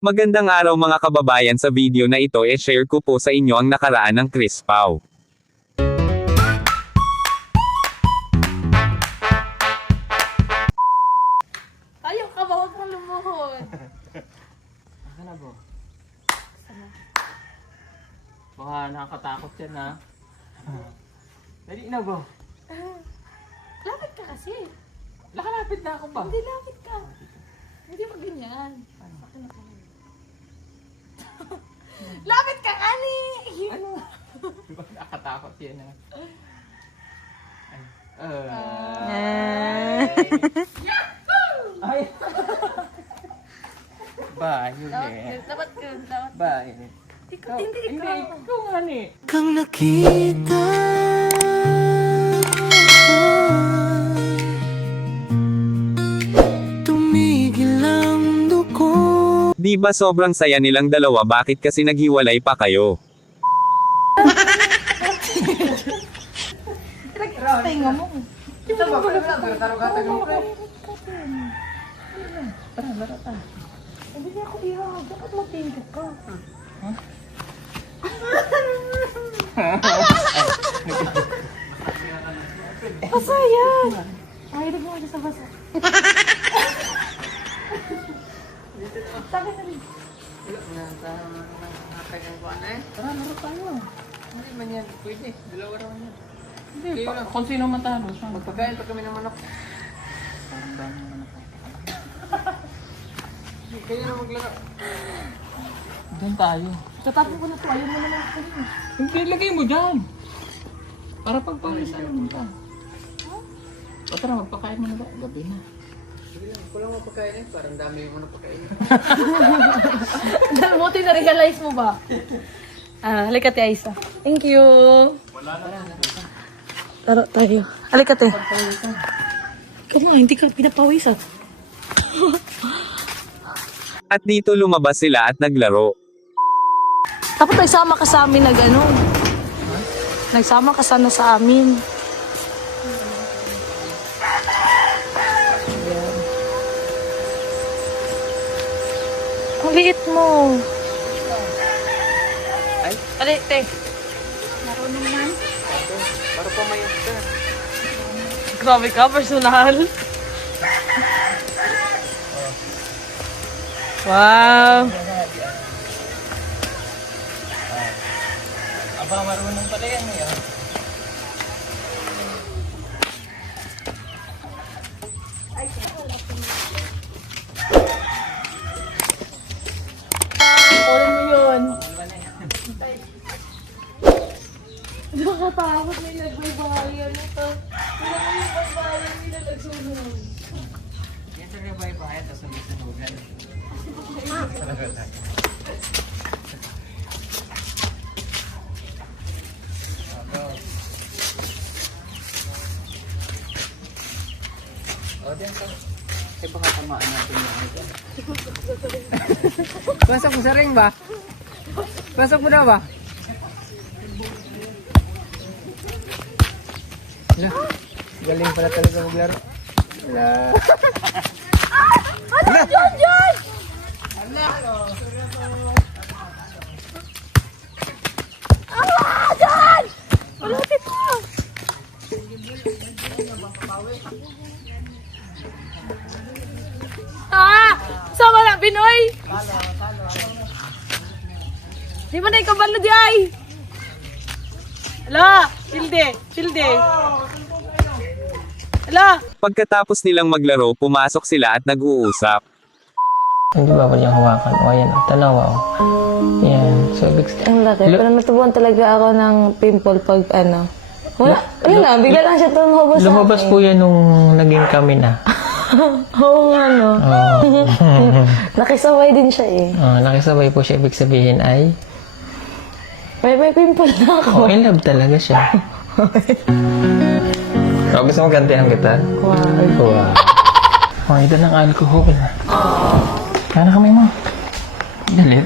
Magandang araw mga kababayan, sa video na ito share ko po sa inyo ang nakaraan ng Chris Pao. Ayaw ka ba? Huwag mong lumuhod. Asa na bro? Baka nakakatakot yan ha. Dali na bro. Lapit ka kasi. Nakalapit na ako ba? Hindi lapit ka. Hindi mo ganyan. Akin na ka. Lapit ka, Ani! Ano? Diba nakakatakot yan ha? Ay. Ba, yun eh. Dapat ka. Dapat. Ba, Hindi ikaw. Hindi, ikaw nga ni. Kang nakita tumigil ang dugo. Di ba sobrang saya nilang dalawa, bakit kasi naghiwalay pa kayo? Tinga mo. Kita ba? Taro-taro mo pre. Hindi niya ako ihag. Dapat matingkad ka. Basa yan! Mahilig mo sa basa. Sabi na rin. Tara, laro tayo. Hindi man yan. Pwede. Dalawa raw yan. Hindi, kung sino matalo. Magpagkain pa kami ng manok. Parang dami ng manok. Kaya na maglaro. Doon tayo. Tatapon ko na to. Ayaw mo naman ako. Hindi, lagay mo dyan. Para pagpawisan naman ka. O tara, magpakain mo na ba? Gabi na. Kulang mapakain eh. Parang dami yung ano pakain. Buti na-realize mo ba? Halika te, Aisa. Thank you. Taro tayo. Halika te. Ikaw hindi ka pinapawisan. At dito lumabas sila at naglaro. Dapat nagsama ka sa amin na gano'n. Nagsama ka sana sa amin. Ang liit mo. Ay? Ali, te. Marunong man. Para pamayos ka. Grabe ka, personal. Wow. Aba, marunong pala yan eh. Kunin mo yun. Nakatakot na yung nagbaybayan ito. Wala mo yung baybayan nila nagsunod. Yan sa rin bahay-bahay, tapos may sunugan. O, diyan ka. Eh, baka tamaan natin yung ito. Pasok mo sa ring ba? Pasok mo na ba? Wala. Galing pala talaga maglaro. Wala. Ano yun yun? Dyan! Malapit mo! Sama na, Pinoy! Di ba na ikabalo di ay? Ala! Silde! Ala! Pagkatapos nilang maglaro, pumasok sila at nag-uusap. Hindi ba yung hawakan? O, ayan. Dalawa, o. Ayan. So, Ang laki. Pero natubuan talaga ako ng pimple pag ano. Wala na. Bigla lang siya tumubos sa lumabas akin. po yan nung naging kami na. Oo nga no. Oo. Nakisaway din siya eh. Nakisabay po siya. Ibig sabihin ay, May pimple na ako. in love talaga siya. Gusto mo gantihan kita? Wow. Wow. Ito ng alcohol. Kaya na kami mo. Galit.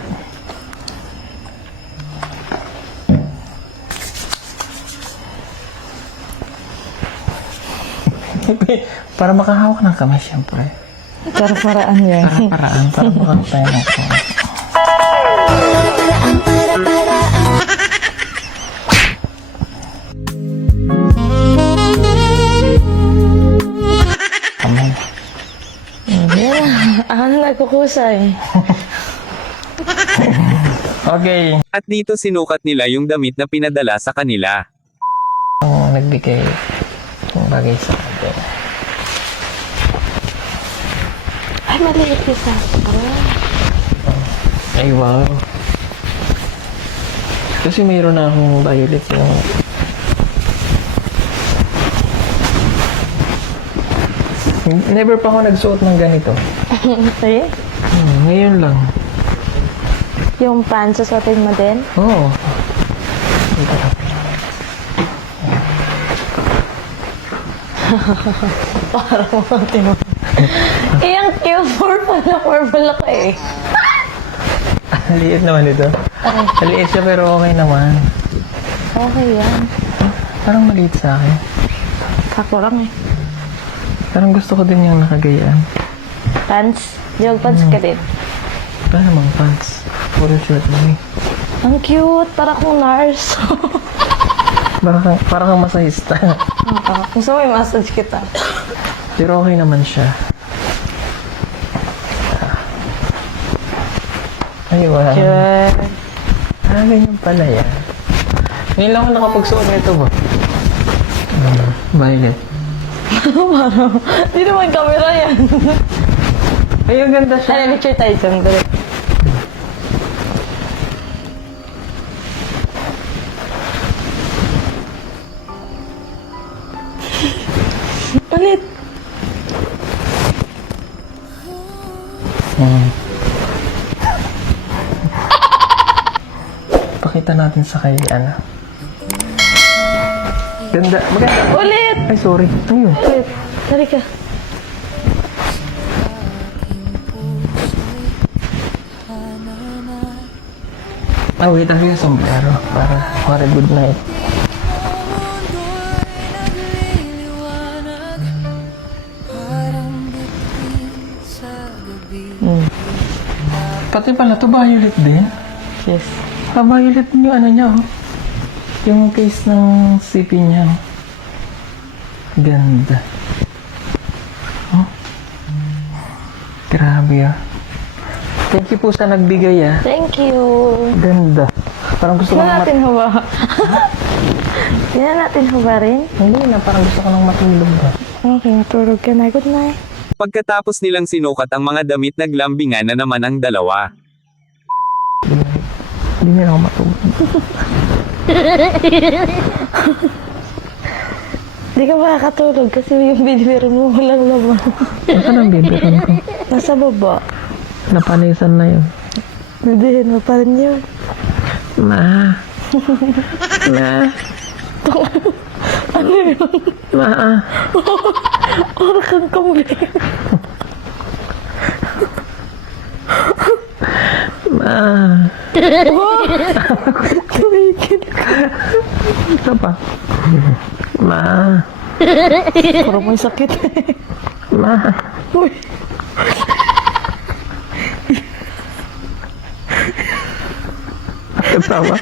Para makahawak ng kamay, siyempre. Para paraan yan. Para paraan, para makakatayan ako. Husay. Okay. At dito sinukat nila yung damit na pinadala sa kanila. Ang nagbigay ng bagay sa akin. Ay, maliit yung sa Ay, wow. Kasi mayroon na akong violet yung... Never pa ako nagsuot ng ganito. Ay, Ngayon lang. yung pants sa suotin mo din? Oo. Parang mga mo. Eh, ang cute. Purple ako eh. Liit naman ito. Liit siya pero okay naman. Okay yan. Parang maliit sa akin. Kako lang eh. Parang gusto ko din yung nakagayaan. Pants? Yung pants ka din. Wala namang pants. Puro shirt lang eh. Ang cute. Para kong nurse. Parang kang masahista. Gusto mo yung massage kita? Pero okay naman siya. Ay, wow. Cute. Ganyan pala yan. Ngayon lang ako nakapagsuot nito ba? Violet. Parang, di naman camera yan. Ay, ang ganda siya. Ay, picture tayo dyan. Dali. Ulit. Pakita natin sa kay Ana. Ganda. Maganda. Ulit. Ay, sorry. Ayun. Ulit. Dali ka. Wait. Ang yung sombrero. Para good night. Pati pala to violet din. Yes. Violet yung ano niya, oh. Yung case ng CP niya. Oh. Ganda. Oh. Grabe, ah. Thank you po sa nagbigay, ah. Thank you. Ganda. Parang gusto ko Tingnan nang natin huba. Tingnan natin huba rin. Hindi na, parang gusto ko nang matulog ba. Okay, tulog ka na. Good night. Pagkatapos nilang sinukat ang mga damit, naglambingan na naman ang dalawa. Hindi na ako matulog. Di ka makakatulog kasi yung bibiro mo walang laman. Saan ang bibiran ko? Nasa baba. Napanisan na yun. Bibihin mo pa rin yun. Ma. Ma. Ano yun? Ma. Parang kang kambing. Ma. Tumigil ka. Isa pa. Ma. Parang may sakit. Ma. Uy. Katawa.